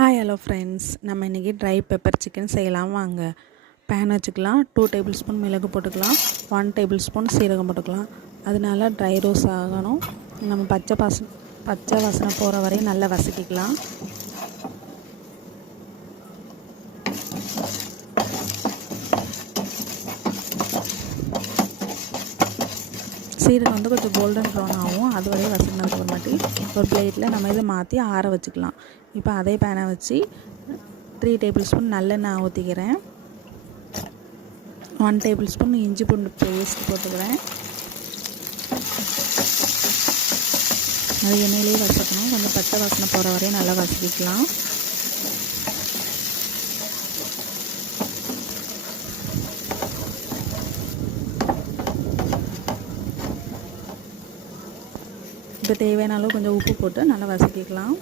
Hi hello friends, நம்ம இன்றைக்கி try pepper chicken செய்யலாம் வாங்க. பேன் வச்சுக்கலாம். 2 டேபிள் ஸ்பூன் மிளகு போட்டுக்கலாம், 1 டேபிள் ஸ்பூன் சீரகம் போட்டுக்கலாம். அதனால ட்ரை ரோஸ் ஆகணும். நம்ம பச்சை வாசனை போகிற வரையும் நல்லா வதக்கிக்கலாம். சீரகம் வந்து கொஞ்சம் கோல்டன் ப்ரௌன் ஆகும். அது வரையும் வதக்கினதுக்கு அப்புறமாட்டி ஒரு பிளேட்டில் நம்ம இதை மாற்றி ஆற வச்சுக்கலாம். இப்போ அதே பேனை வச்சு 3 டேபிள் ஸ்பூன் நல்லெண்ணெய் ஊற்றிக்கிறேன். 1 டேபிள் ஸ்பூன் இஞ்சி பூண்டு பேஸ்ட் போட்டுக்கிறேன். அது எண்ணெயிலேயே வதக்கணும். கொஞ்சம் பச்சை வாசனை போகிற வரையும் நல்லா வதக்கிக்கலாம். இப்போ தேவையான அளவு கொஞ்சம் உப்பு போட்டு நல்லா வதக்கிக்கலாம்.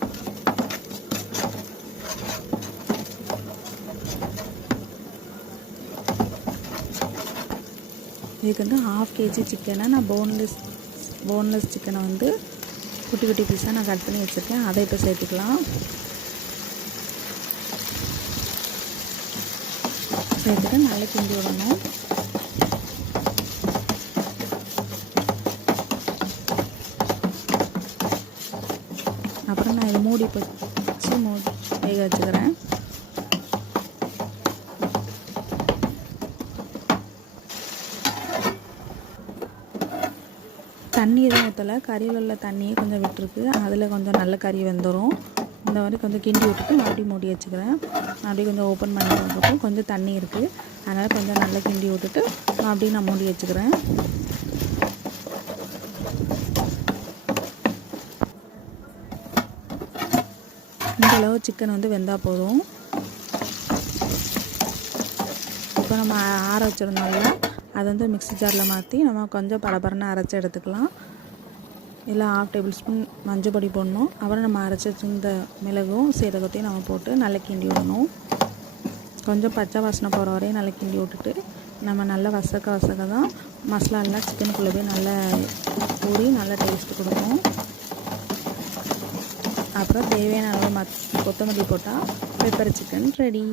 இதுக்கு வந்து 1/2 kg சிக்கனை நான் போன்லெஸ் சிக்கனை வந்து குட்டி குட்டி பீஸாக நான் கட் பண்ணி வச்சுருக்கேன். அதை இப்போ சேர்த்துக்கலாம். சேர்த்துட்டு நல்லா கிண்டி விடணும். அப்புறம் நான் இதை மூடி வேக வச்சுக்கிறேன். தண்ணி எதுவும் ஊற்றலை, கறியில் உள்ள தண்ணியே கொஞ்சம் விட்டுருக்கு. அதில் கொஞ்சம் நல்ல கறி வெந்துடும். இந்த மாதிரி கொஞ்சம் கிண்டி விட்டுட்டு மறுபடியும் மூடி வச்சுக்கிறேன். அப்படியே கொஞ்சம் ஓப்பன் பண்ணி வந்தப்போ கொஞ்சம் தண்ணி இருக்குது. அதனால் கொஞ்சம் நல்லா கிண்டி விட்டுட்டு மறுபடியும் நான் மூடி வச்சுக்கிறேன். இந்த அளவு சிக்கன் வந்து வெந்தால் போதும். இப்போ நம்ம ஆற வச்சுருந்தோம்ல, அதை வந்து மிக்ஸி ஜாரில் மாற்றி நம்ம கொஞ்சம் பரபரன்னு அரைச்சி எடுத்துக்கலாம். இல்லை 1/2 டேபிள் ஸ்பூன் மஞ்சள் பொடி போடணும். அப்புறம் நம்ம அரைச்சி வச்சுருந்த மிளகும் சீரகத்தையும் நம்ம போட்டு நல்லா கிண்டி விடணும். கொஞ்சம் பச்சை வாசனை போகிற வரையும் நல்லா கிண்டி விட்டுட்டு நம்ம நல்லா வசக்க தான் மசாலாலாம் சிக்கனுக்குள்ளே போய் நல்லா ஊறி நல்லா டேஸ்ட்டு கொடுக்கும். அப்புறம் தேவையான அளவு கொத்தமல்லி போட்டால் பெப்பர் சிக்கன் ரெடி.